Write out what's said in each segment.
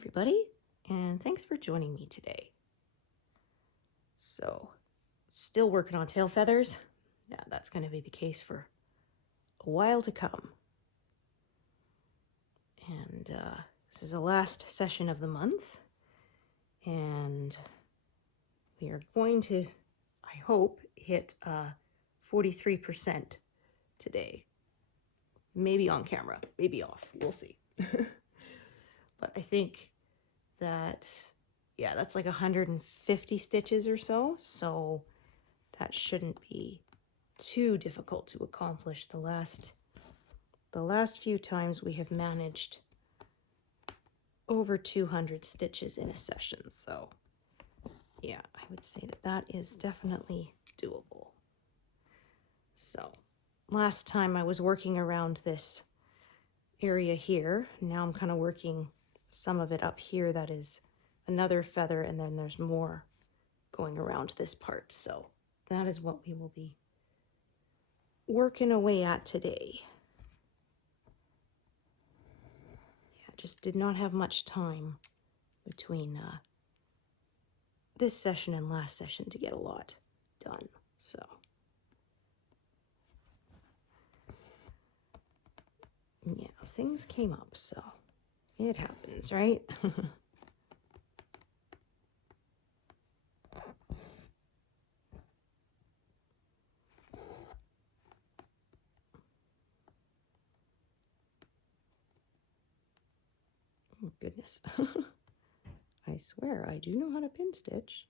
everybody, and thanks for joining me today. So, still working on tail feathers. Yeah, that's going to be the case for a while to come. And this is the last session of the month, and we are going to, I hope, hit 43% today. Maybe on camera, maybe off, we'll see. But I think that, yeah, that's like 150 stitches or so, so that shouldn't be too difficult to accomplish. The last few times we have managed over 200 stitches in a session, so yeah, I would say that that is definitely doable. So last time I was working around this area here. Now I'm kind of working some of it up here. That is another feather, and then there's more going around this part. So that is what we will be working away at today. Yeah, just did not have much time between this session and last session to get a lot done. So yeah, things came up, so it happens, right? Oh, goodness. I swear I do know how to pin stitch.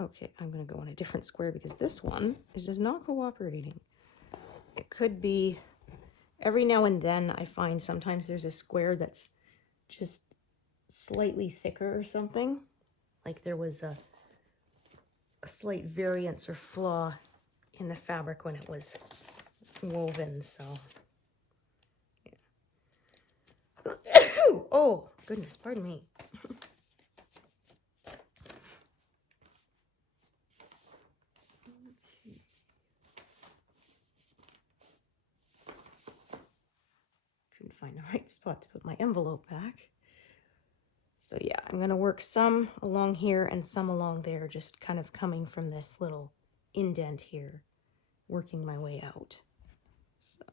Okay, I'm going to go on a different square because this one is just not cooperating. It could be, every now and then I find sometimes there's a square that's just slightly thicker or something. Like there was a slight variance or flaw in the fabric when it was woven, so yeah. Oh, goodness, pardon me. Couldn't find the right spot to put my envelope back. So yeah, I'm going to work some along here and some along there, just kind of coming from this little indent here, working my way out. So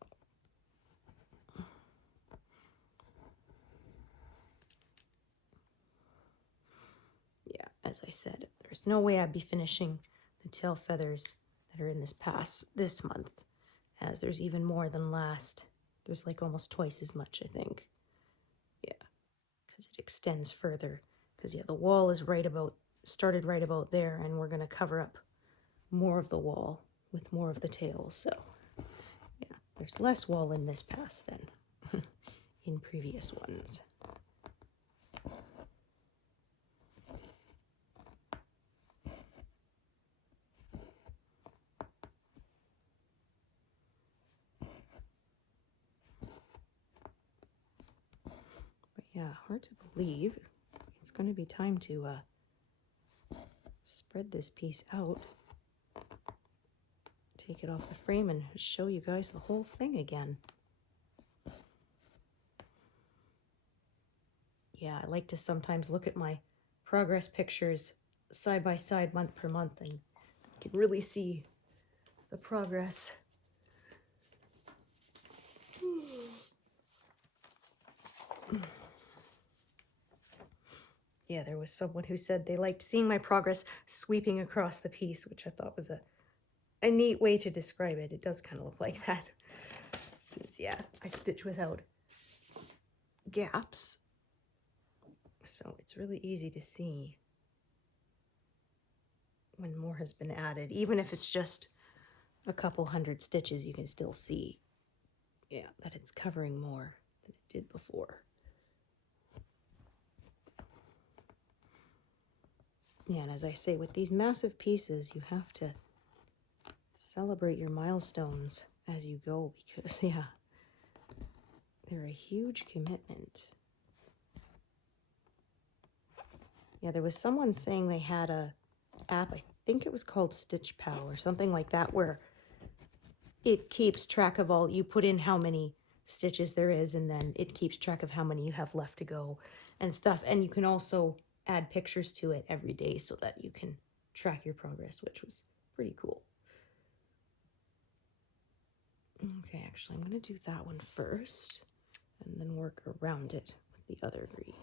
yeah, as I said, there's no way I'd be finishing the tail feathers that are in this month, as there's even more than last. There's like almost twice as much, I think. Yeah, because it extends further. Because yeah, the wall is started right about there, and we're going to cover up more of the wall with more of the tail. So yeah, there's less wall in this pass than in previous ones. But yeah, hard to believe it's going to be time to spread this piece out, take it off the frame, and show you guys the whole thing again. Yeah, I like to sometimes look at my progress pictures side by side, month per month, and you can really see the progress. Yeah, there was someone who said they liked seeing my progress sweeping across the piece, which I thought was a neat way to describe it. It does kind of look like that, since, yeah, I stitch without gaps. So it's really easy to see when more has been added. Even if it's just a couple hundred stitches, you can still see, yeah, that it's covering more than it did before. Yeah, and as I say, with these massive pieces, you have to celebrate your milestones as you go, because, yeah, they're a huge commitment. Yeah, there was someone saying they had a app, I think it was called Stitch Pal or something like that, where it keeps track of all, you put in how many stitches there is, and then it keeps track of how many you have left to go and stuff. And you can also add pictures to it every day so that you can track your progress, which was pretty cool. Okay, actually, I'm going to do that one first and then work around it with the other green.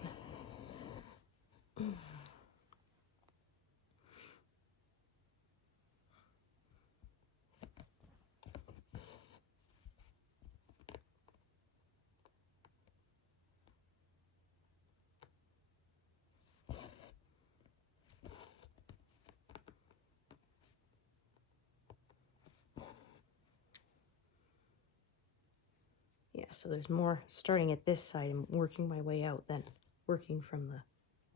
Yeah, so there's more starting at this side and working my way out than working from the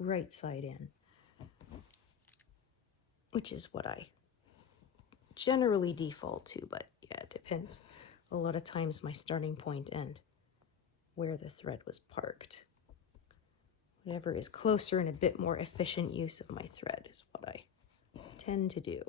right side in, which is what I generally default to, but yeah, it depends. A lot of times my starting point and where the thread was parked. Whatever is closer and a bit more efficient use of my thread is what I tend to do.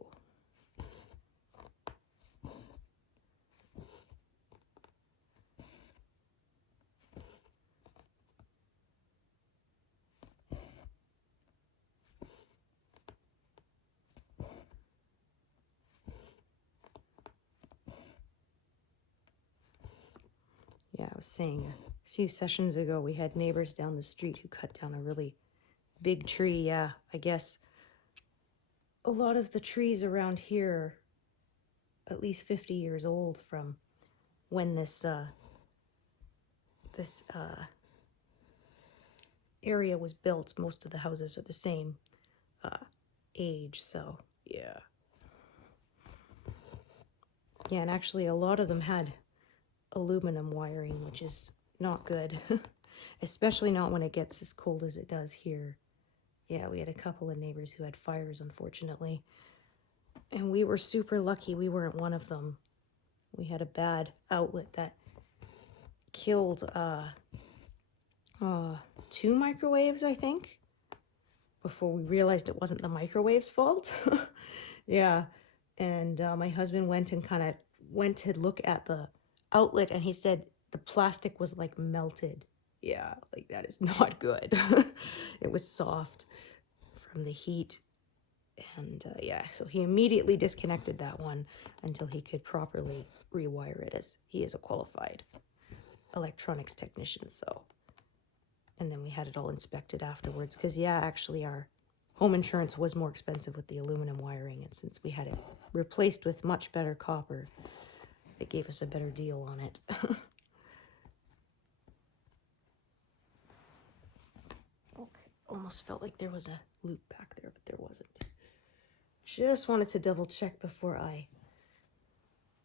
Yeah, I was saying a few sessions ago we had neighbors down the street who cut down a really big tree. Yeah, I guess a lot of the trees around here are at least 50 years old from when this area was built. Most of the houses are the same age, so yeah. Yeah, and actually a lot of them had aluminum wiring, which is not good, especially not when it gets as cold as it does here. Yeah, we had a couple of neighbors who had fires, unfortunately, and we were super lucky we weren't one of them. We had a bad outlet that killed 2 microwaves, I think, before we realized it wasn't the microwave's fault. Yeah, and my husband went to look at the outlet, and he said the plastic was like melted. Yeah, like that is not good. It was soft from the heat, and yeah, so he immediately disconnected that one until he could properly rewire it, as he is a qualified electronics technician. So, and then we had it all inspected afterwards, because yeah, actually our home insurance was more expensive with the aluminum wiring, and since we had it replaced with much better copper, it gave us a better deal on it. Okay, almost felt like there was a loop back there, but there wasn't. Just wanted to double check before I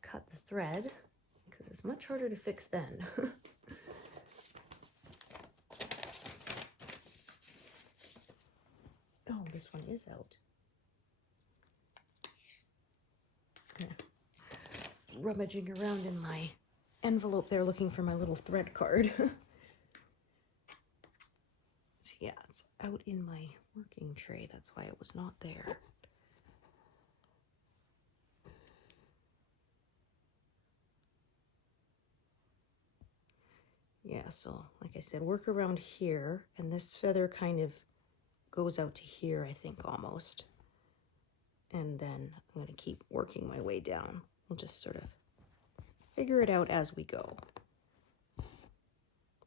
cut the thread, because it's much harder to fix then. Oh, this one is out. Rummaging around in my envelope there looking for my little thread card. So yeah, it's out in my working tray. That's why it was not there. Yeah, so like I said, work around here, and this feather kind of goes out to here, I think, almost. And then I'm going to keep working my way down. We'll just sort of figure it out as we go.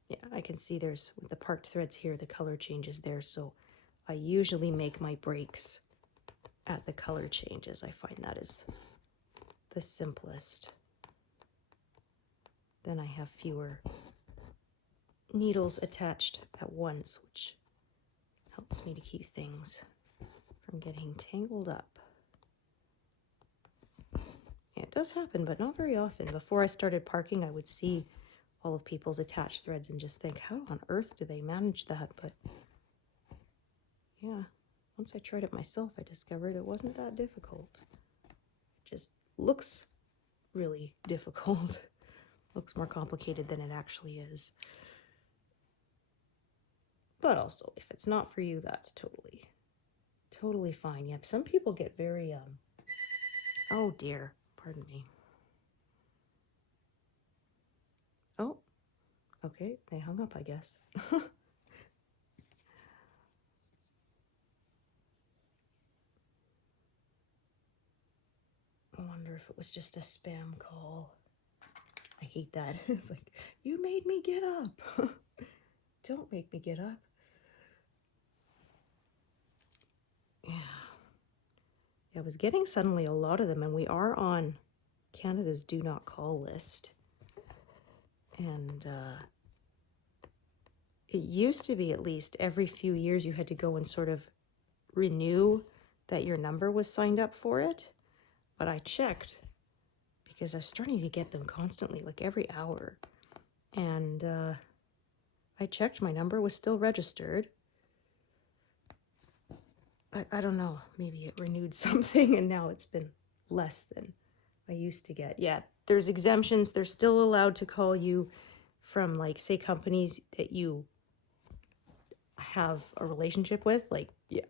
Yeah, I can see there's, with the parked threads here, the color changes there, so I usually make my breaks at the color changes. I find that is the simplest. Then I have fewer needles attached at once, which helps me to keep things from getting tangled up. Yeah, it does happen, but not very often. Before I started parking, I would see all of people's attached threads and just think, how on earth do they manage that? But yeah, once I tried it myself, I discovered it wasn't that difficult. It just looks really difficult. Looks more complicated than it actually is. But also, if it's not for you, that's totally fine. Yep, some people get very, oh dear, pardon me. Oh, Okay, they hung up, I guess. I wonder if it was just a spam call. I hate that. It's like, you made me get up. Don't make me get up. Yeah. I was getting suddenly a lot of them, and we are on Canada's do not call list. And it used to be at least every few years you had to go and sort of renew that your number was signed up for it. But I checked because I was starting to get them constantly, like every hour. And I checked, my number was still registered. I don't know, maybe it renewed something and now it's been less than I used to get. Yeah, there's exemptions. They're still allowed to call you from, like, say, companies that you have a relationship with, like, yeah.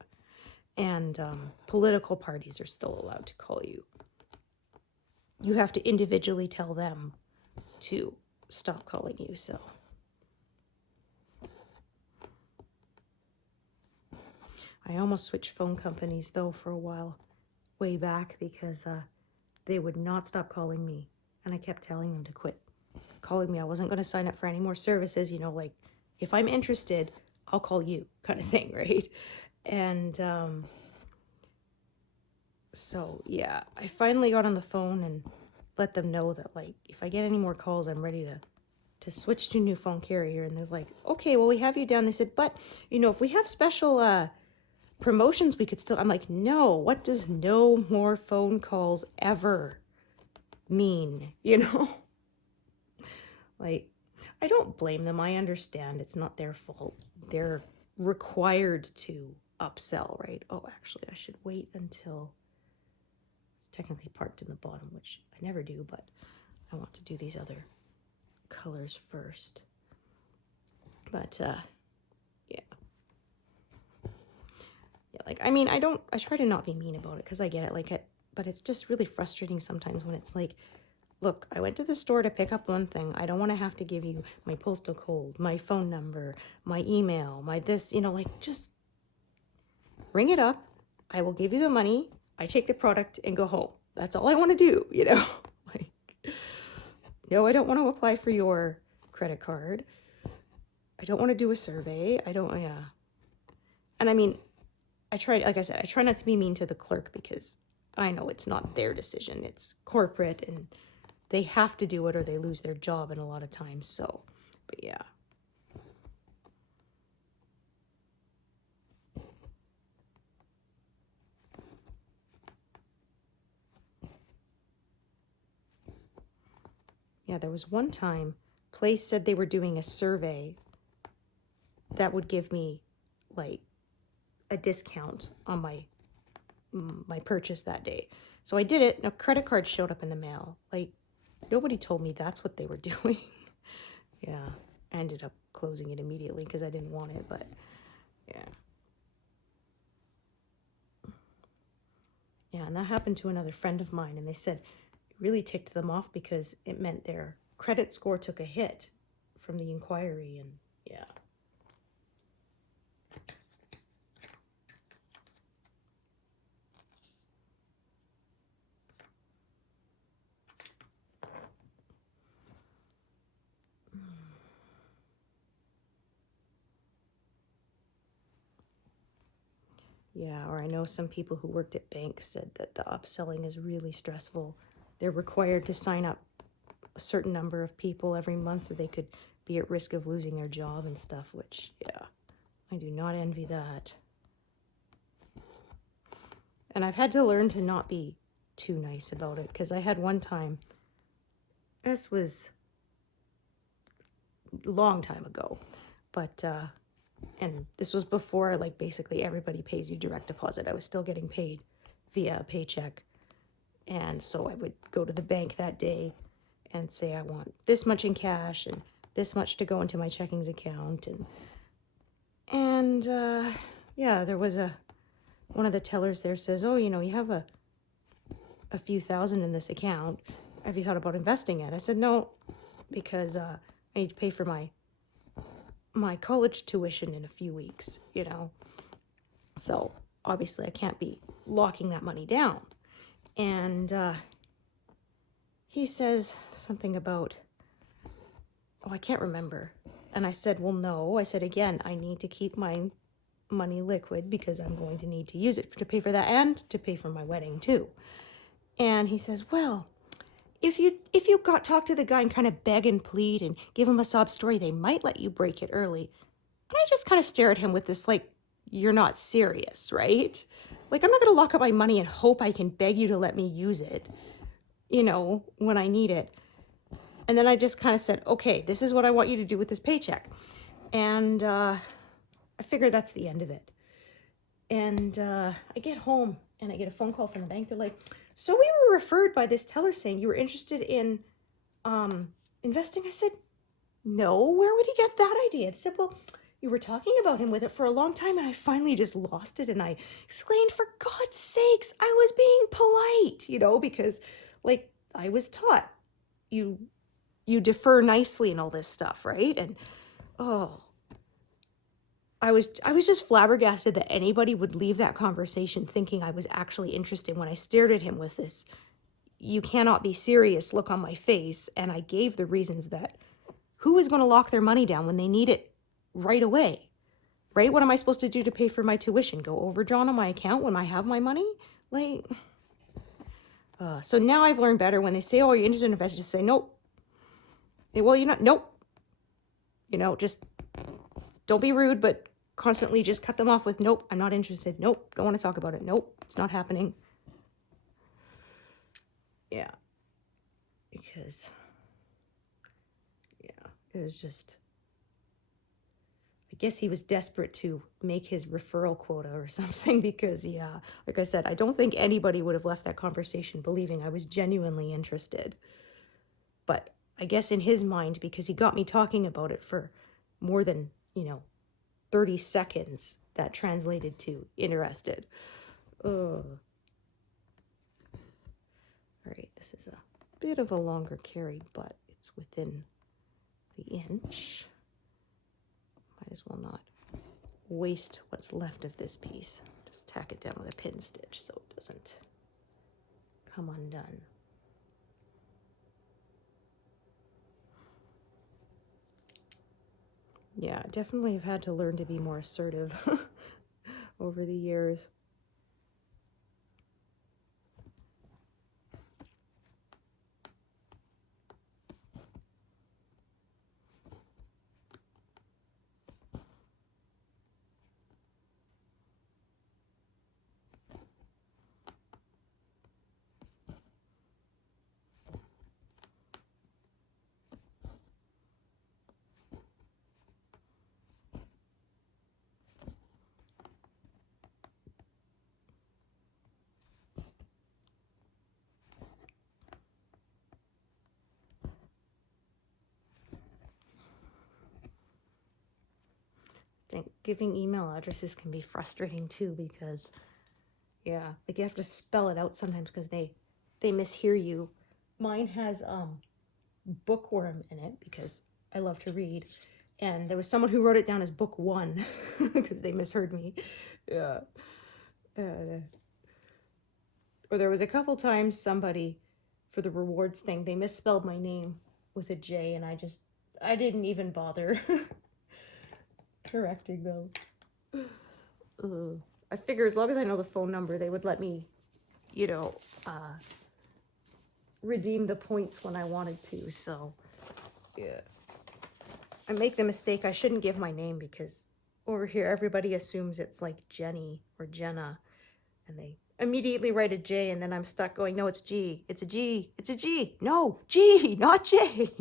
And political parties are still allowed to call you. You have to individually tell them to stop calling you, so. I almost switched phone companies, though, for a while, way back, because they would not stop calling me. And I kept telling them to quit calling me. I wasn't going to sign up for any more services, you know, like, if I'm interested, I'll call you, kind of thing, right? And so, yeah, I finally got on the phone and let them know that, like, if I get any more calls, I'm ready to switch to a new phone carrier. And they're like, okay, well, we have you down. They said, but, you know, if we have special promotions, we could still. I'm like, no, what does no more phone calls ever mean, you know? Like, I don't blame them. I understand it's not their fault. They're required to upsell, right? Oh, actually, I should wait until it's technically parked in the bottom, which I never do, but I want to do these other colors first. But, yeah. Yeah, like, I mean, I try to not be mean about it because I get it, like, but it's just really frustrating sometimes when it's like, look, I went to the store to pick up one thing. I don't want to have to give you my postal code, my phone number, my email, my this, you know, like, just ring it up. I will give you the money. I take the product and go home. That's all I want to do, you know? Like, no, I don't want to apply for your credit card. I don't want to do a survey. Yeah. And I mean, like I said, I try not to be mean to the clerk because I know it's not their decision. It's corporate and they have to do it or they lose their job in a lot of times. So, but yeah. Yeah, there was one time, place said they were doing a survey that would give me, like, a discount on my purchase that day. So I did it, and a credit card showed up in the mail. Like, nobody told me that's what they were doing. Yeah, I ended up closing it immediately because I didn't want it, but yeah. Yeah, and that happened to another friend of mine, and they said it really ticked them off because it meant their credit score took a hit from the inquiry, and yeah. Yeah, or I know some people who worked at banks said that the upselling is really stressful. They're required to sign up a certain number of people every month or they could be at risk of losing their job and stuff, which, yeah, I do not envy that. And I've had to learn to not be too nice about it because I had one time, this was a long time ago, but and this was before, like, basically everybody pays you direct deposit. I was still getting paid via a paycheck. And so I would go to the bank that day and say, I want this much in cash and this much to go into my checkings account. And yeah, there was one of the tellers there says, oh, you know, you have a few thousand in this account. Have you thought about investing it? I said, no, because I need to pay for my my college tuition in a few weeks, you know. So obviously I can't be locking that money down. And he says something about, oh, I can't remember. And I said, well, no. I said, again, I need to keep my money liquid because I'm going to need to use it to pay for that and to pay for my wedding too. And he says, well, if you talk to the guy and kind of beg and plead and give him a sob story, they might let you break it early. And I just kind of stare at him with this, like, you're not serious, right? Like, I'm not going to lock up my money and hope I can beg you to let me use it, you know, when I need it. And then I just kind of said, okay, this is what I want you to do with this paycheck. And I figure that's the end of it. And I get home and I get a phone call from the bank. They're like, so we were referred by this teller saying you were interested in investing. I said, no, where would he get that idea? They said, well, you were talking about him with it for a long time, and I finally just lost it. And I exclaimed, for God's sakes, I was being polite, you know, because, like, I was taught you defer nicely and all this stuff, right? And oh, I was just flabbergasted that anybody would leave that conversation thinking I was actually interested when I stared at him with this you cannot be serious look on my face. And I gave the reasons that who is going to lock their money down when they need it right away, right? What am I supposed to do to pay for my tuition? Go overdrawn on my account when I have my money? Like, so now I've learned better. When they say, oh, are you interested in investing? Just say, nope. Well, you're not, nope. You know, just don't be rude, but constantly just cut them off with, nope, I'm not interested. Nope, don't want to talk about it. Nope, it's not happening. Yeah. Because, yeah, it was just, I guess he was desperate to make his referral quota or something because, yeah, like I said, I don't think anybody would have left that conversation believing I was genuinely interested. But I guess in his mind, because he got me talking about it for more than, 30 seconds, that translated to interested. All right, this is a bit of a longer carry, but it's within the inch. Might as well not waste what's left of this piece. Just tack it down with a pin stitch so it doesn't come undone. Yeah, definitely have had to learn to be more assertive over the years. I think giving email addresses can be frustrating too because, yeah, like you have to spell it out sometimes because they mishear you. Mine has bookworm in it because I love to read, and there was someone who wrote it down as book one because they misheard me. Yeah. Or there was a couple times somebody for the rewards thing, they misspelled my name with a J, and I didn't even bother correcting them. I figure as long as I know the phone number, they would let me, redeem the points when I wanted to. So, yeah. I make the mistake, I shouldn't give my name because over here everybody assumes it's like Jenny or Jenna, and they immediately write a J, and then I'm stuck going, no, it's G. It's a G. It's a G. No, G, not J.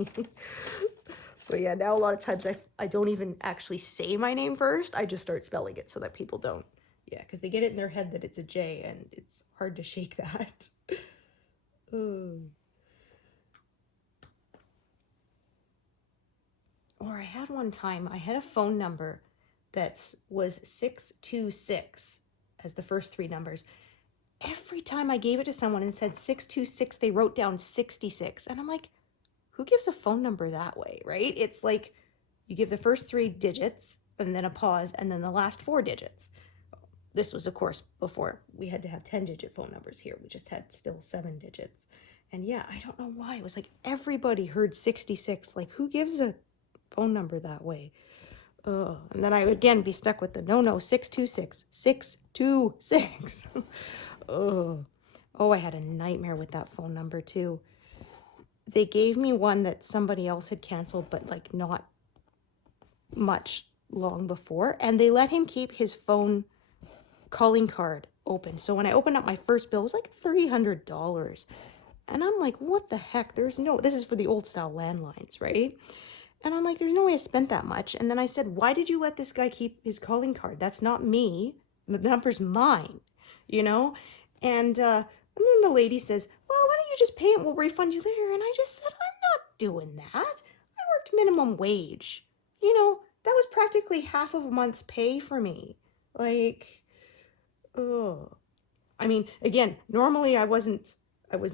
So yeah, now a lot of times I don't even actually say my name first. I just start spelling it so that people don't. Yeah, because they get it in their head that it's a J, and it's hard to shake that. Or I had one time, I had a phone number that was 626 as the first three numbers. Every time I gave it to someone and said 626, they wrote down 66. And I'm like, who gives a phone number that way, right? It's like You give the first 3 digits and then a pause and then the last 4 digits. This was, of course, before we had to have 10-digit phone numbers here. We just had still 7 digits. And yeah, I don't know why. It was like everybody heard 66. Like, who gives a phone number that way? And then I would again be stuck with the no, 626, 626. Oh, I had a nightmare with that phone number too. They gave me one that somebody else had canceled, but like not much long before. And they let him keep his phone calling card open. So when I opened up my first bill, it was like $300. And I'm like, what the heck? This is for the old style landlines, right? And I'm like, there's no way I spent that much. And then I said, why did you let this guy keep his calling card? That's not me. The number's mine, you know? And then the lady says, well, why don't you just pay it? We'll refund you later. And I just said, I'm not doing that. I worked minimum wage. You know, that was practically half of a month's pay for me. Like, oh. I mean, again, normally I was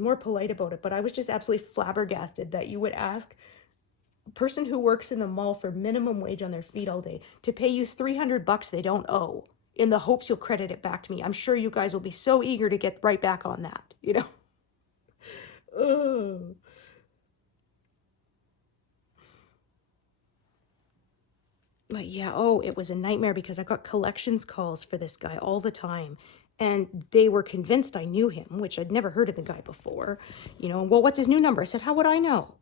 more polite about it, but I was just absolutely flabbergasted that you would ask a person who works in the mall for minimum wage on their feet all day to pay you $300 they don't owe in the hopes you'll credit it back to me. I'm sure you guys will be so eager to get right back on that, you know? Oh. But yeah, it was a nightmare because I got collections calls for this guy all the time. And they were convinced I knew him, which I'd never heard of the guy before. You know, well, what's his new number? I said, how would I know?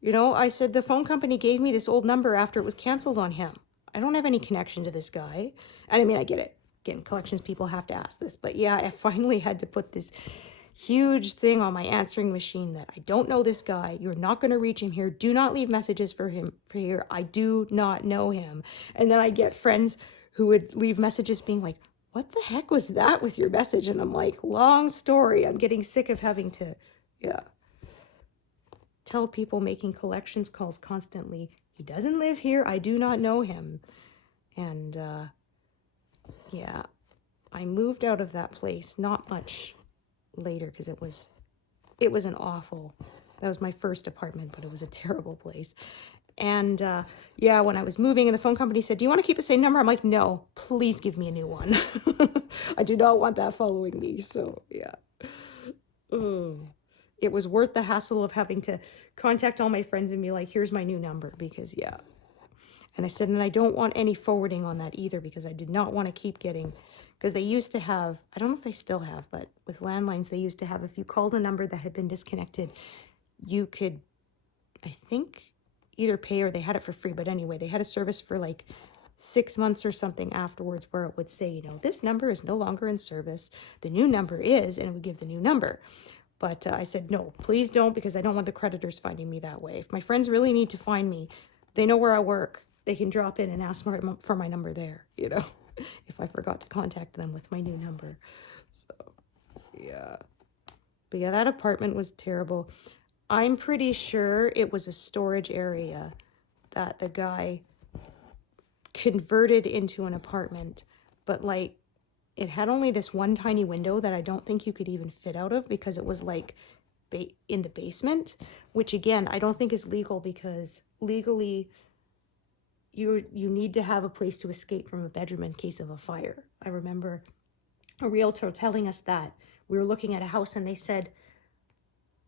You know, I said, the phone company gave me this old number after it was canceled on him. I don't have any connection to this guy. And I mean, I get it. Again, collections people have to ask this. But yeah, I finally had to put this huge thing on my answering machine that I don't know this guy. You're not going to reach him here. Do not leave messages for him for here. I do not know him. And then I get friends who would leave messages being like, what the heck was that with your message? And I'm like, long story. I'm getting sick of having to, tell people making collections calls constantly, he doesn't live here. I do not know him. And, I moved out of that place not much later because it was that was my first apartment, but it was a terrible place. And when I was moving and the phone company said, do you want to keep the same number? I'm like, no, please give me a new one. I do not want that following me. So yeah. It was worth the hassle of having to contact all my friends and be like, here's my new number, because and I said, and I don't want any forwarding on that either, because I did not want to keep getting, because they used to have, I don't know if they still have, but with landlines, they used to have, if you called a number that had been disconnected, you could, I think, either pay or they had it for free. But anyway, they had a service for like 6 months or something afterwards where it would say, you know, this number is no longer in service. The new number is, and it would give the new number. But I said, no, please don't, because I don't want the creditors finding me that way. If my friends really need to find me, they know where I work. They can drop in and ask for my number there, you know, if I forgot to contact them with my new number. So, yeah. But yeah, that apartment was terrible. I'm pretty sure it was a storage area that the guy converted into an apartment, but like it had only this one tiny window that I don't think you could even fit out of because it was like in the basement, which again, I don't think is legal, because legally you need to have a place to escape from a bedroom in case of a fire. I remember a realtor telling us that. We were looking at a house and they said,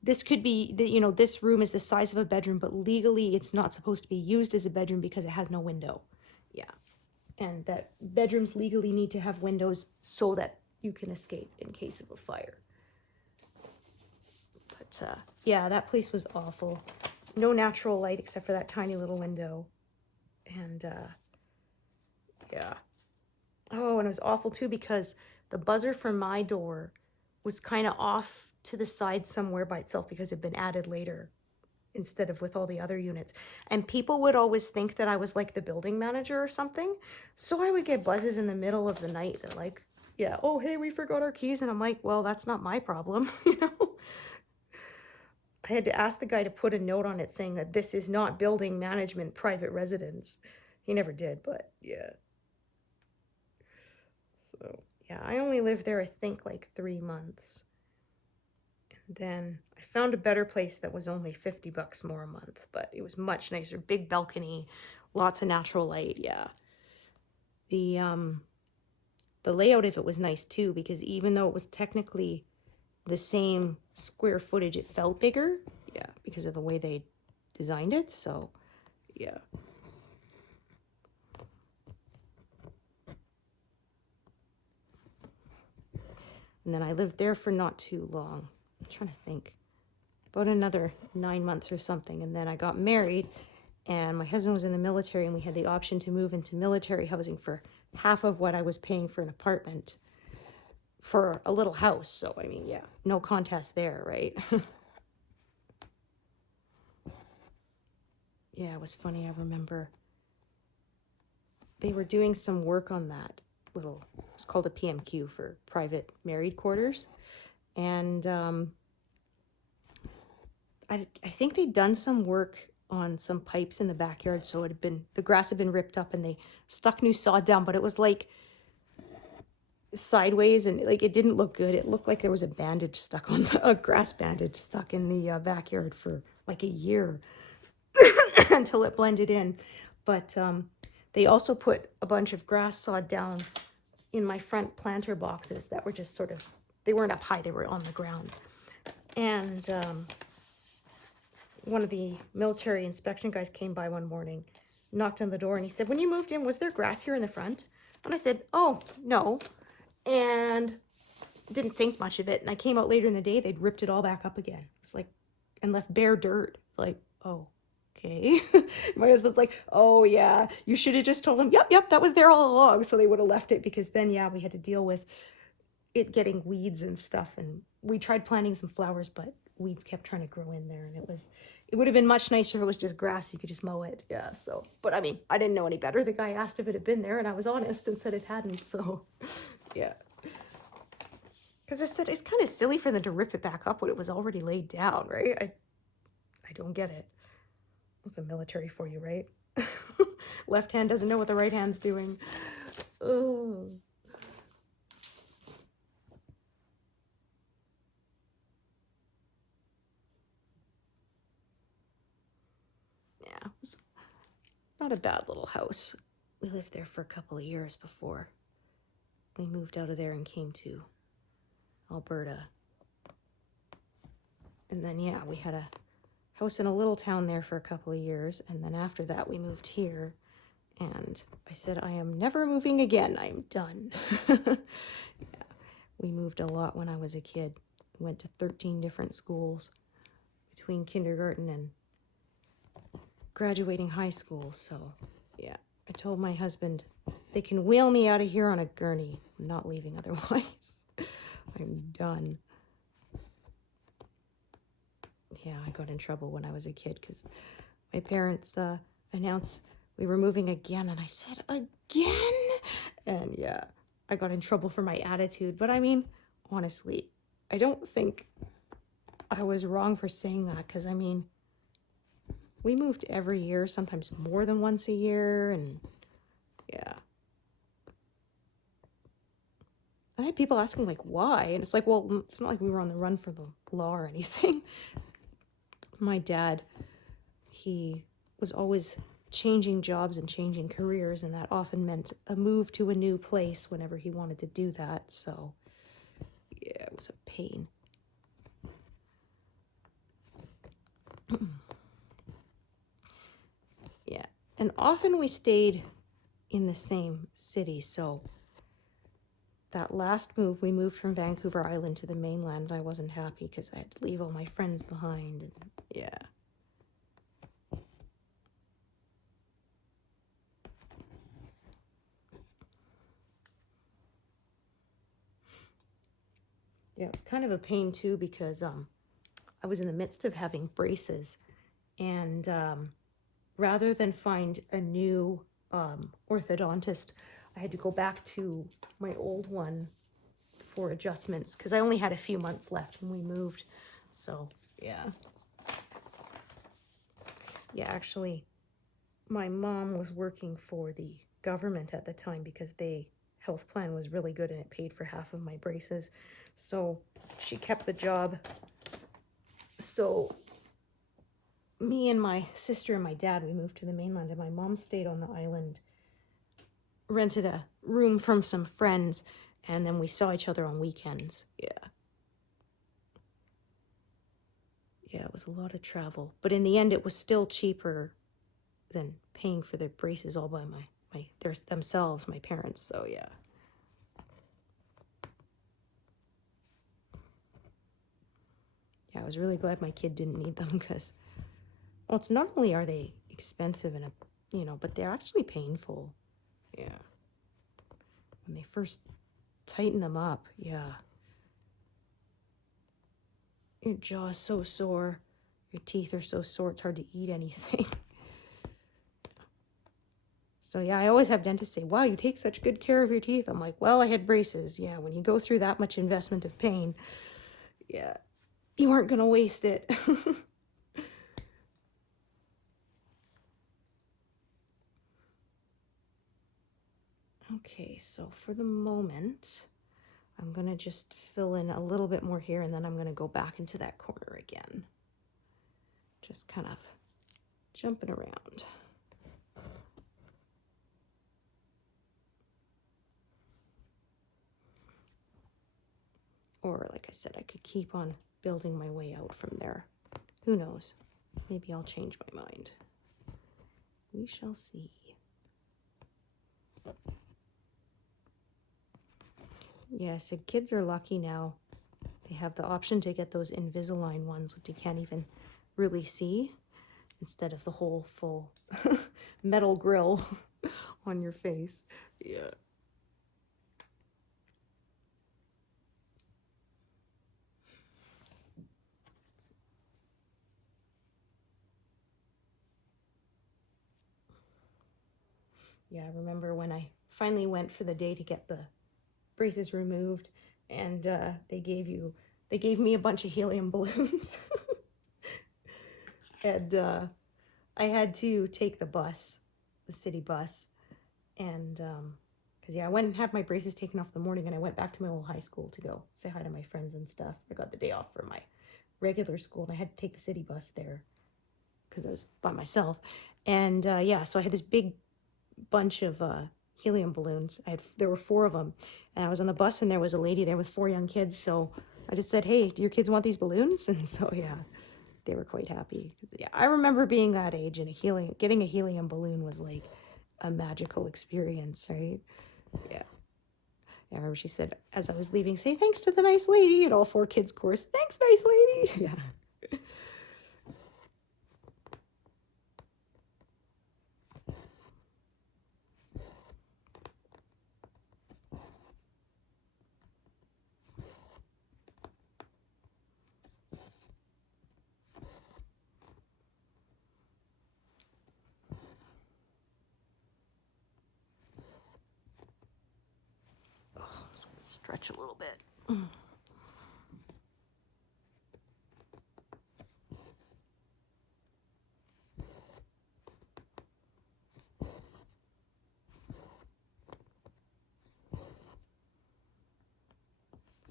this could be, this room is the size of a bedroom, but legally it's not supposed to be used as a bedroom because it has no window. Yeah. And that bedrooms legally need to have windows so that you can escape in case of a fire. But that place was awful. No natural light except for that tiny little window. And oh, and it was awful too because the buzzer for my door was kind of off to the side somewhere by itself because it had been added later instead of with all the other units. And people would always think that I was like the building manager or something. So I would get buzzes in the middle of the night that like, oh, hey, we forgot our keys. And I'm like, well, that's not my problem, you know? I had to ask the guy to put a note on it saying that this is not building management, private residence. He never did, but yeah. So yeah, I only lived there, I think, like 3 months. And then I found a better place that was only $50 more a month, but it was much nicer. Big balcony, Lots of natural light, yeah. The layout of it was nice too, because even though it was technically the same square footage, it felt bigger, yeah, because of the way they designed it. So yeah. And then I lived there for not too long. I'm trying to think. About another 9 months or something. And then I got married, and my husband was in the military, and we had the option to move into military housing for half of what I was paying for an apartment for a little house. So, I mean, yeah, no contest there, right? Yeah, it was funny. I remember they were doing some work on that little, it's called a PMQ, for private married quarters. And I think they'd done some work on some pipes in the backyard, so it had been, the grass had been ripped up, and they stuck new sod down, but it was like sideways, and like it didn't look good. It looked like there was a bandage stuck on a grass bandage stuck in the backyard for like a year until it blended in. But they also put a bunch of grass sod down in my front planter boxes that were just sort of, they weren't up high, they were on the ground. And one of the military inspection guys came by one morning, knocked on the door, and he said, "When you moved in, was there grass here in the front?" And I said, "Oh, no." And didn't think much of it. And I came out later in the day, they'd ripped it all back up again. It's like, and left bare dirt. Like, oh, okay. My husband's like, "Oh yeah, you should have just told him, yep, that was there all along." So they would have left it, because then, yeah, we had to deal with it getting weeds and stuff. And we tried planting some flowers, but weeds kept trying to grow in there. And it would have been much nicer if it was just grass. You could just mow it. Yeah. So, but I mean, I didn't know any better. The guy asked if it had been there, and I was honest and said it hadn't. So yeah. Because I said, it's kind of silly for them to rip it back up when it was already laid down, right? I don't get it. That's a military for you, right? Left hand doesn't know what the right hand's doing. Oh. Yeah, it was not a bad little house. We lived there for a couple of years before we moved out of there and came to Alberta. And then, yeah, we had a house in a little town there for a couple of years. And then after that, we moved here. And I said, I am never moving again. I am done. Yeah. We moved a lot when I was a kid. We went to 13 different schools between kindergarten and graduating high school. So, yeah, I told my husband, they can wheel me out of here on a gurney. I'm not leaving otherwise. I'm done. Yeah, I got in trouble when I was a kid because my parents announced we were moving again, and I said, again? And yeah, I got in trouble for my attitude. But I mean, honestly, I don't think I was wrong for saying that, because I mean, we moved every year, sometimes more than once a year, and yeah. I had people asking, like, why? And it's like, well, it's not like we were on the run for the law or anything. My dad, he was always changing jobs and changing careers, and that often meant a move to a new place whenever he wanted to do that. So, yeah, it was a pain. Yeah, and often we stayed in the same city, so that last move, we moved from Vancouver Island to the mainland, and I wasn't happy because I had to leave all my friends behind, and yeah. Yeah, it was kind of a pain too, because I was in the midst of having braces, and rather than find a new orthodontist, I had to go back to my old one for adjustments, because I only had a few months left when we moved. So yeah. Yeah, actually, my mom was working for the government at the time, because the health plan was really good and it paid for half of my braces. So she kept the job. So me and my sister and my dad, we moved to the mainland, and my mom stayed on the island, rented a room from some friends, and then we saw each other on weekends. Yeah, it was a lot of travel, but in the end it was still cheaper than paying for their braces all by themselves, my parents. So yeah. Yeah, I was really glad my kid didn't need them, because, well, it's not only are they expensive and but they're actually painful. Yeah. When they first tighten them up, yeah. Your jaw's so sore. Your teeth are so sore, it's hard to eat anything. So yeah, I always have dentists say, wow, you take such good care of your teeth. I'm like, well, I had braces. Yeah, when you go through that much investment of pain, yeah, you aren't going to waste it. Okay, so for the moment, I'm going to just fill in a little bit more here, and then I'm going to go back into that corner again. Just kind of jumping around. Or, like I said, I could keep on building my way out from there. Who knows? Maybe I'll change my mind. We shall see. Yeah, so kids are lucky now. They have the option to get those Invisalign ones that you can't even really see, instead of the whole full metal grill on your face. Yeah. Yeah, I remember when I finally went for the day to get the braces removed, and they gave me a bunch of helium balloons. And I had to take the bus, the city bus, and because yeah, I went and had my braces taken off in the morning, and I went back to my old high school to go say hi to my friends and stuff. I got the day off from my regular school, and I had to take the city bus there because I was by myself. And yeah, so I had this big bunch of helium balloons. There were 4 of them, and I was on the bus, and there was a lady there with 4 young kids. So I just said, "Hey, do your kids want these balloons?" And so yeah, they were quite happy. Yeah, I remember being that age, and getting a helium balloon was like a magical experience, right? Yeah. I remember she said, as I was leaving, say thanks to the nice lady, and all 4 kids chorus, thanks, nice lady. Yeah. Oh, stretch a little bit.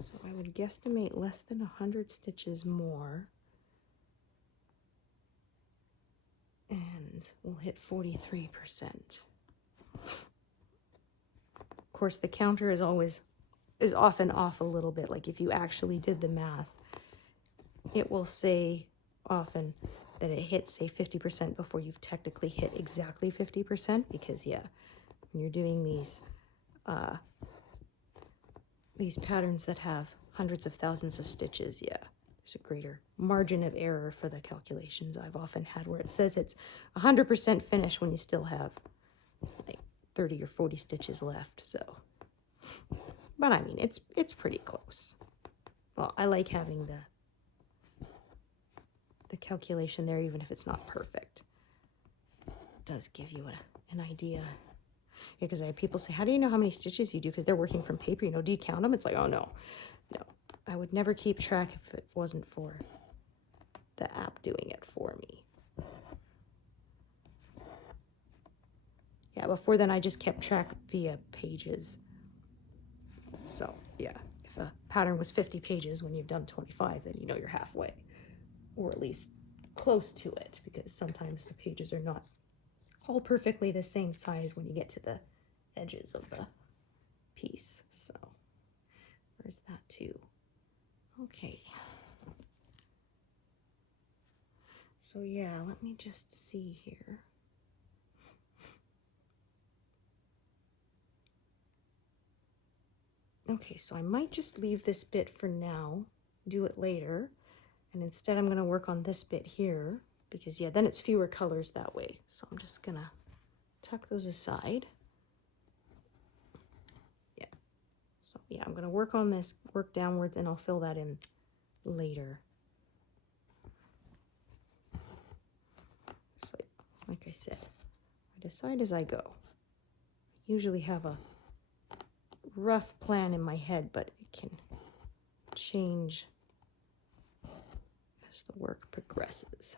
So I would guesstimate less than 100 stitches more, and we'll hit 43%. Of course, the counter is often off a little bit. Like if you actually did the math, it will say often that it hits, say, 50% before you've technically hit exactly 50%, because yeah, when you're doing these patterns that have hundreds of thousands of stitches, yeah, there's a greater margin of error for the calculations I've often had, where it says it's 100% finished when you still have like 30 or 40 stitches left. So, but I mean, it's pretty close. Well, I like having the calculation there, even if it's not perfect. It does give you an idea. Yeah, because I have people say, how do you know how many stitches you do? Because they're working from paper, do you count them? It's like, oh no, I would never keep track if it wasn't for the app doing it for me. Yeah, before then I just kept track via pages. So yeah, if a pattern was 50 pages when you've done 25, then you know you're halfway, or at least close to it, because sometimes the pages are not all perfectly the same size when you get to the edges of the piece. So where's that too? Okay. So yeah, let me just see here. Okay, so I might just leave this bit for now, do it later, and instead I'm going to work on this bit here, because yeah, then it's fewer colors that way. So I'm just going to tuck those aside. Yeah. So yeah, I'm going to work on this, work downwards, and I'll fill that in later. So like I said, I decide as I go. I usually have a rough plan in my head, but it can change as the work progresses.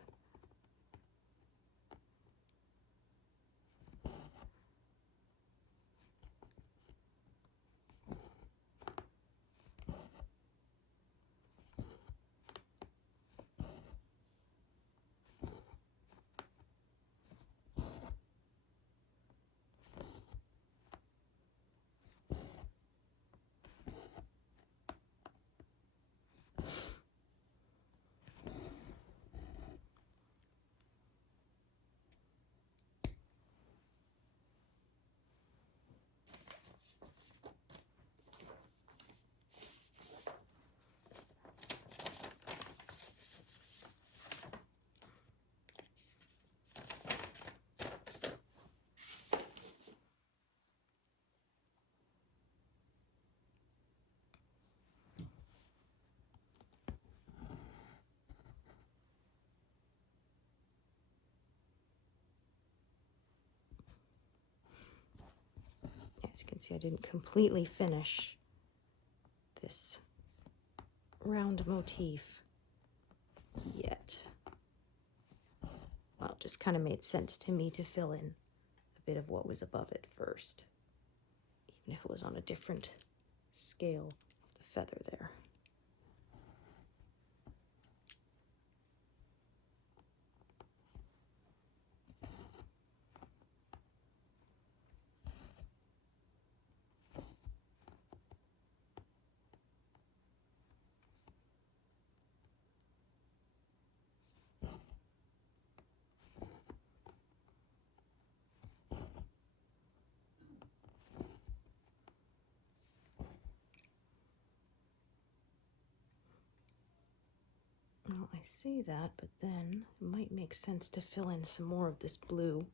As you can see, I didn't completely finish this round motif yet. Well, it just kind of made sense to me to fill in a bit of what was above it first, even if it was on a different scale of the feather there. Well, I say that, but then it might make sense to fill in some more of this blue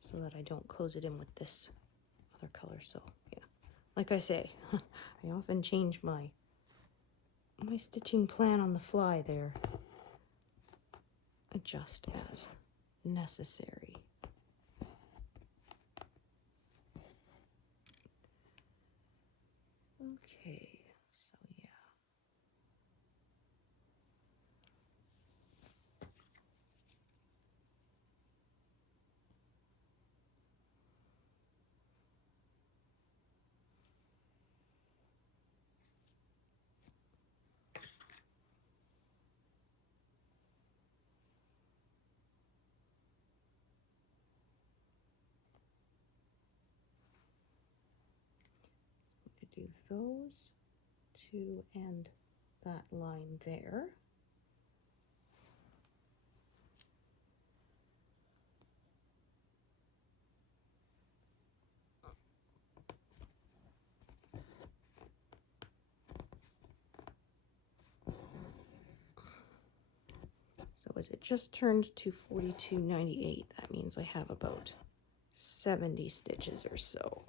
so that I don't close it in with this other color. So yeah, like I say, I often change my stitching plan on the fly there. Adjust as necessary. Okay, so yeah. Do those two and that line there. So as it just turned to 42.98, that means I have about 70 stitches or so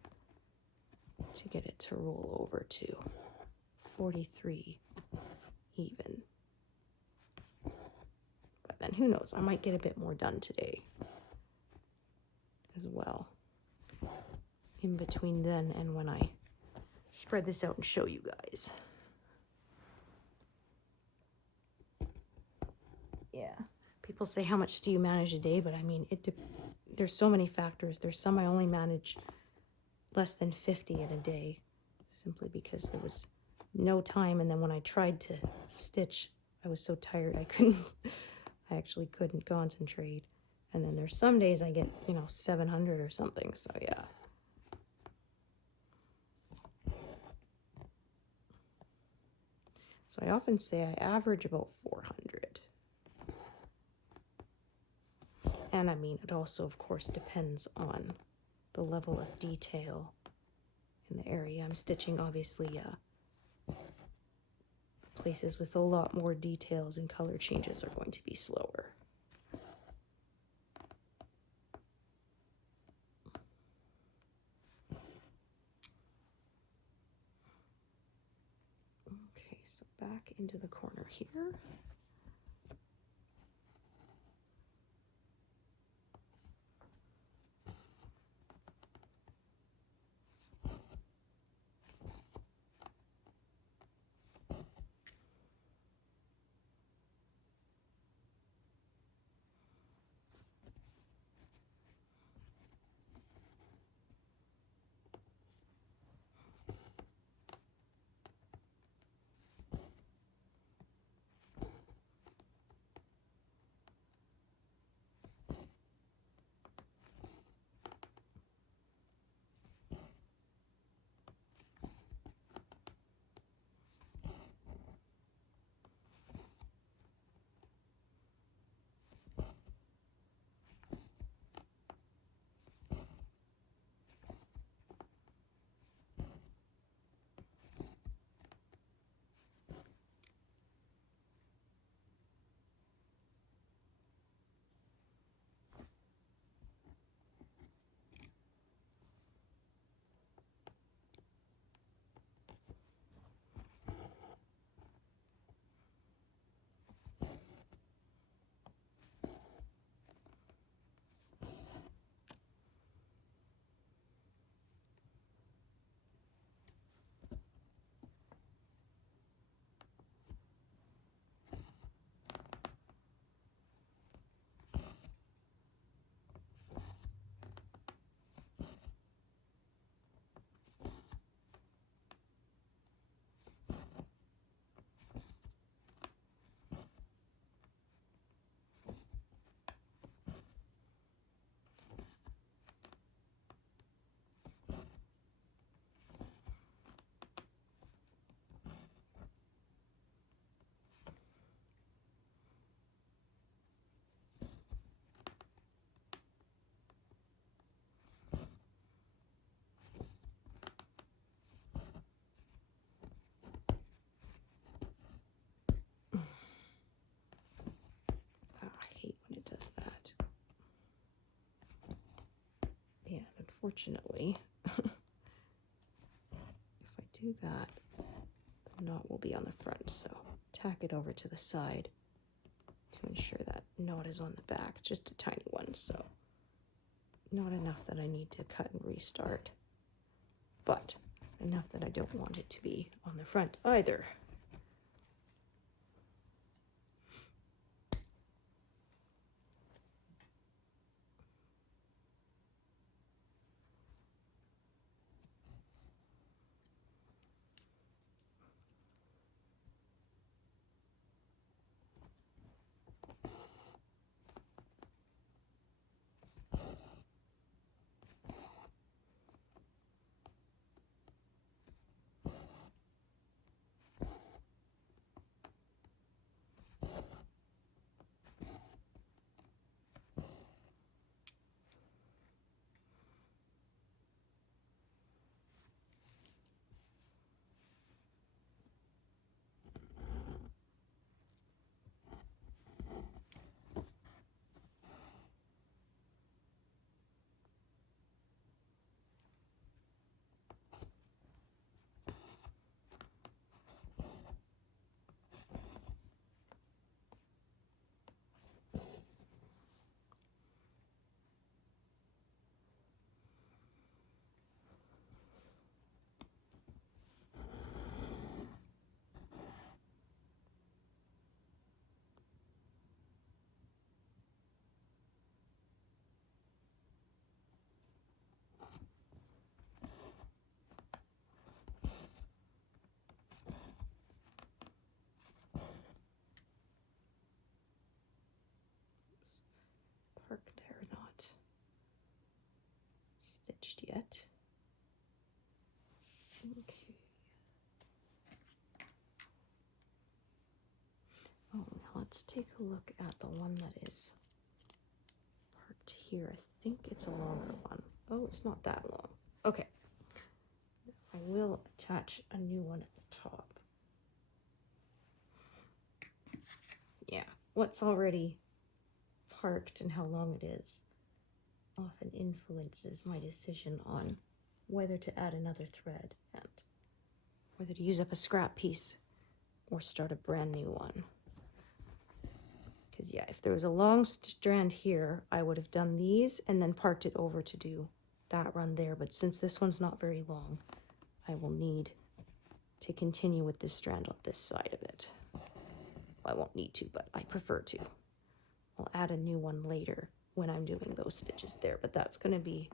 to get it to roll over to 43 even. But then who knows, I might get a bit more done today as well, in between then and when I spread this out and show you guys. Yeah, people say how much do you manage a day, but I mean, there's so many factors. There's some I only manage less than 50 in a day, simply because there was no time, and then when I tried to stitch, I was so tired I I actually couldn't concentrate. And then there's some days I get, 700 or something. So yeah. So I often say I average about 400. And I mean, it also, of course, depends on the level of detail in the area I'm stitching. Obviously, places with a lot more details and color changes are going to be slower. Okay, so back into the corner here. That. And unfortunately, if I do that, the knot will be on the front. So tack it over to the side to ensure that knot is on the back. Just a tiny one, so not enough that I need to cut and restart, but enough that I don't want it to be on the front either. finished yet. Okay. Oh, now let's take a look at the one that is parked here. I think it's a longer one. Oh, it's not that long. Okay. I will attach a new one at the top. Yeah, what's already parked and how long it is often influences my decision on whether to add another thread and whether to use up a scrap piece or start a brand new one. Because yeah, if there was a long strand here, I would have done these and then parked it over to do that run there. But since this one's not very long, I will need to continue with this strand on this side of it. Well, I won't need to, but I prefer to. I'll add a new one later when I'm doing those stitches there, but that's going to be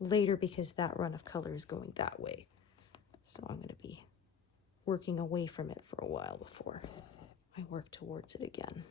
later because that run of color is going that way. So I'm going to be working away from it for a while before I work towards it again.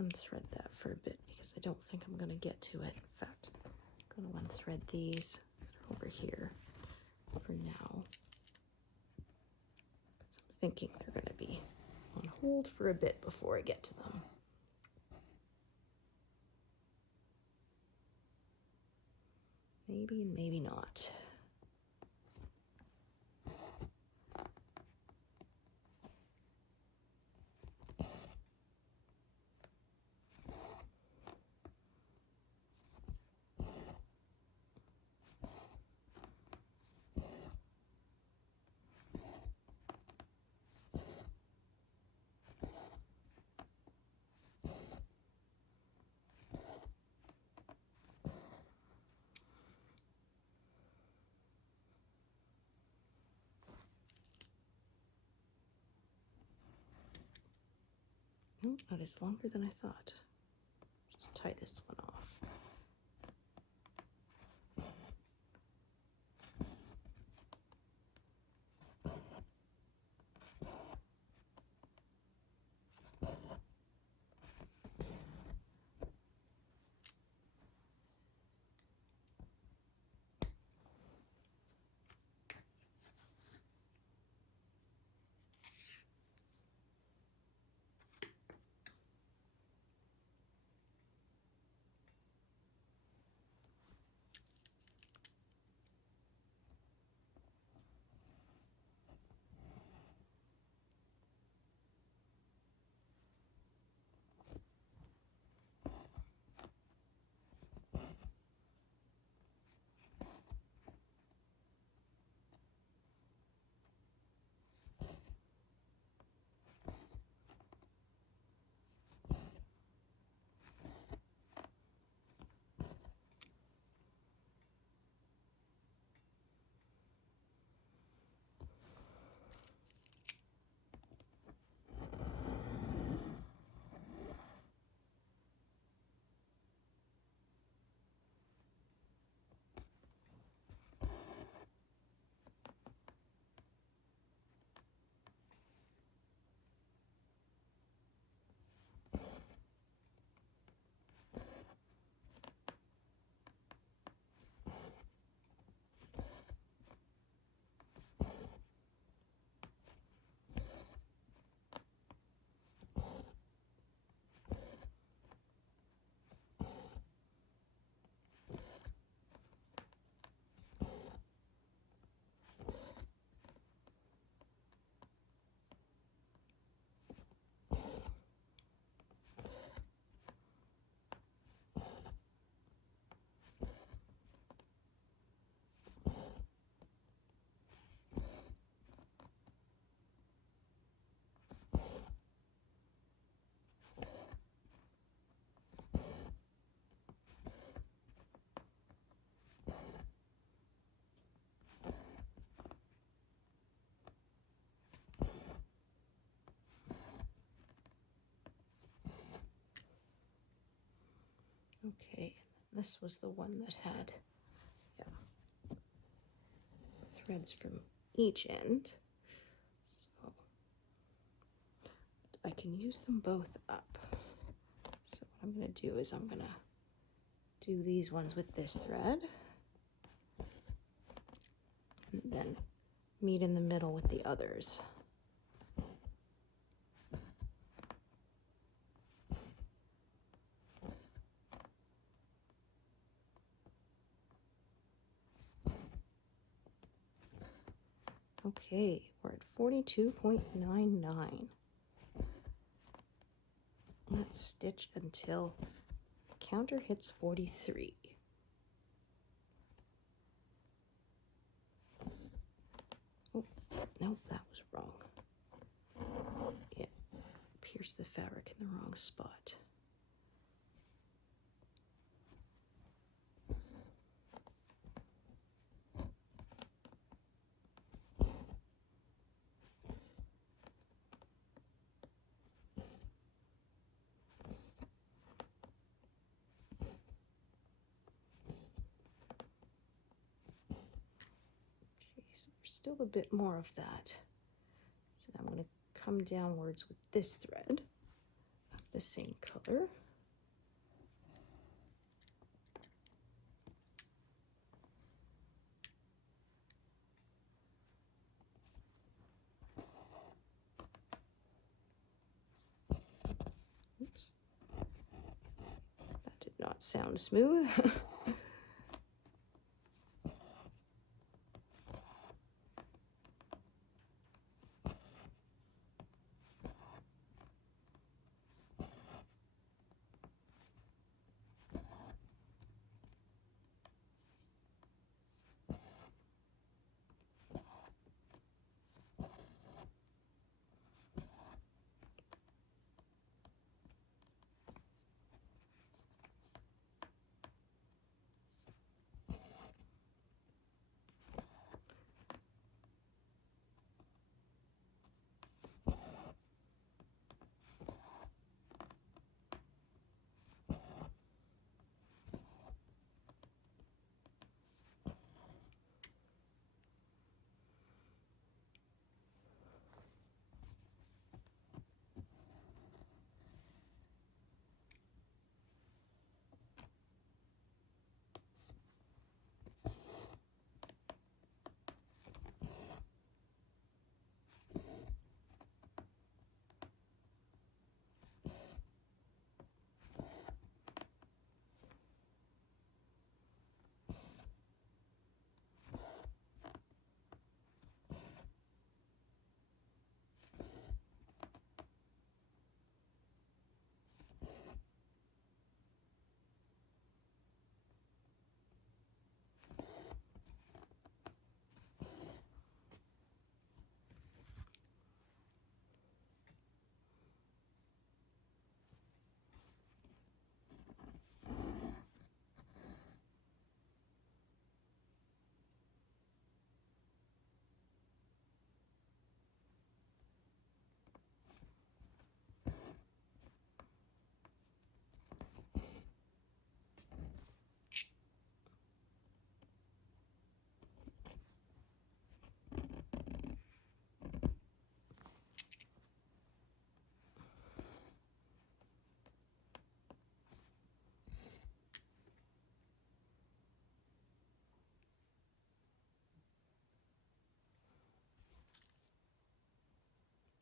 Unthread that for a bit because I don't think I'm going to get to it. In fact, I'm going to unthread these that are over here for now. Because I'm thinking they're going to be on hold for a bit before I get to them. Maybe and maybe not. Oh, that is longer than I thought. Just tie this one off. Okay, this was the one that had, yeah, threads from each end. So I can use them both up. So what I'm going to do is I'm going to do these ones with this thread, and then meet in the middle with the others. Okay, we're at 42.99. Let's stitch until the counter hits 43. Oh, nope, that was wrong. Yeah, pierce the fabric in the wrong spot. So there's still a bit more of that. So I'm going to come downwards with this thread of the same color. Oops. That did not sound smooth.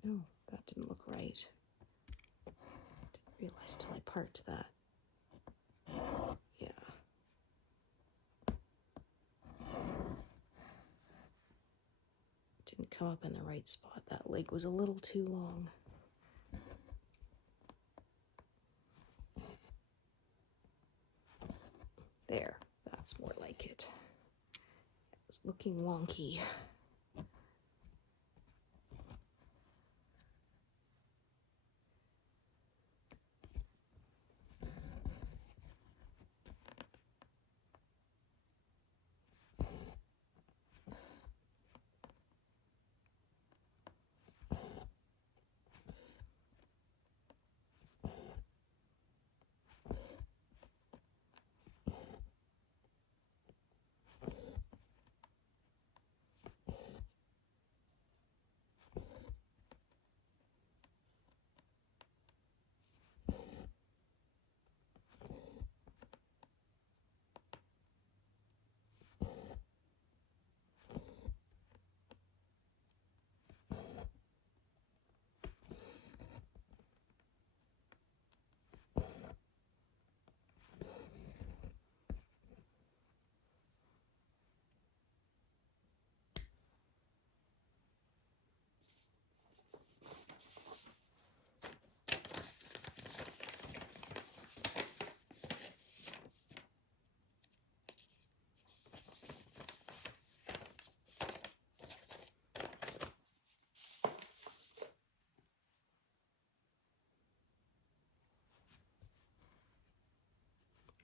No, that didn't look right. Didn't realize till I parked that. Yeah. Didn't come up in the right spot. That leg was a little too long. There, that's more like it. It was looking wonky.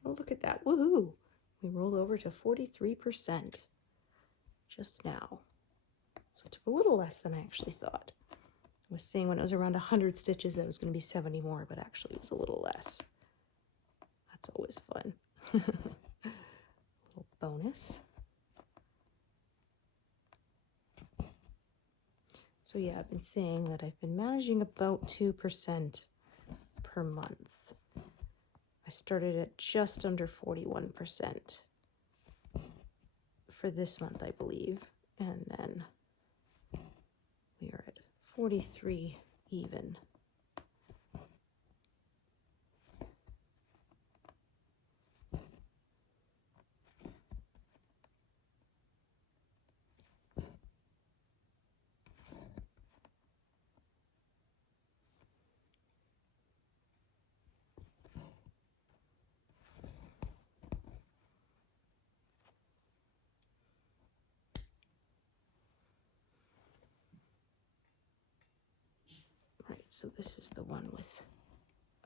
Oh, look at that. Woohoo! We rolled over to 43% just now. So it took a little less than I actually thought. I was saying when it was around 100 stitches that it was going to be 70 more, but actually it was a little less. That's always fun. Little bonus. So yeah, I've been saying that I've been managing about 2% per month. I started at just under 41% for this month, I believe, and then we are at 43 even. Right, so this is the one with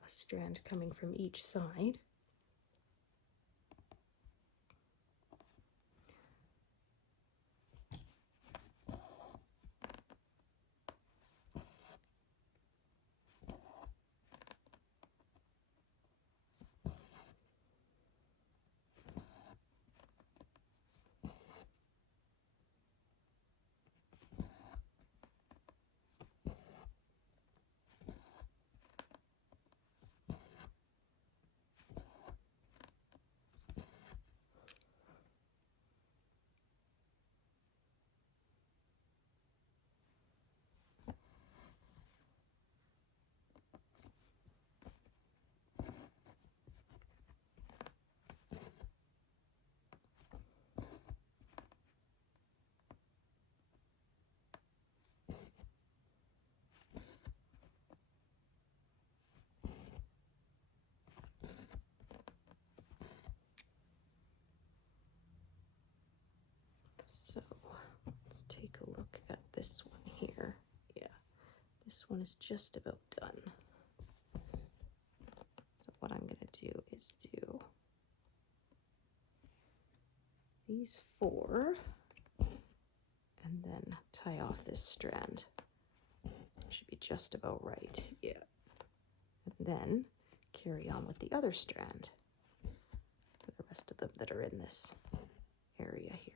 a strand coming from each side. So let's take a look at this one here. Yeah, this one is just about done. So what I'm going to do is do these 4 and then tie off this strand. Should be just about right. Yeah. And then carry on with the other strand for the rest of them that are in this area here.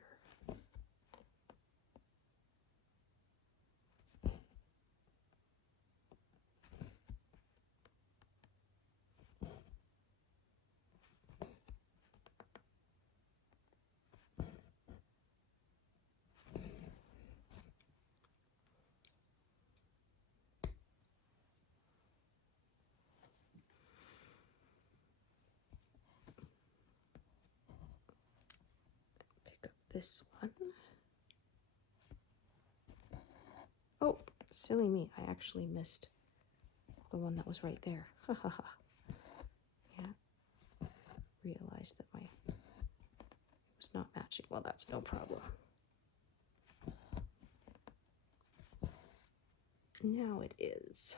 Pick up this one. Oh, silly me, I actually missed the one that was right there. Ha ha ha. Yeah, realized that it was not matching. Well, that's no problem. Now it is.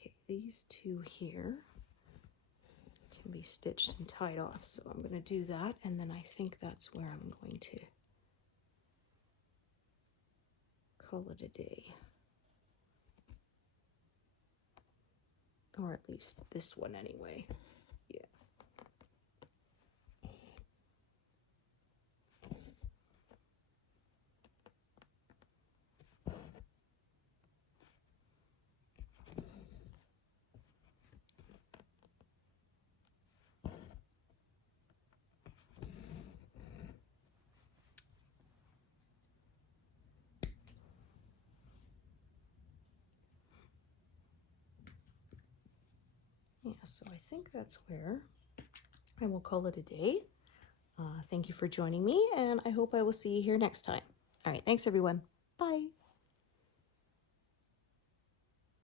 Okay, these 2 here can be stitched and tied off, so I'm going to do that, and then I think that's where I'm going to call it a day. Or at least this one anyway. Yeah. Yeah, so I think that's where I will call it a day. Thank you for joining me, and I hope I will see you here next time. All right, thanks everyone. Bye.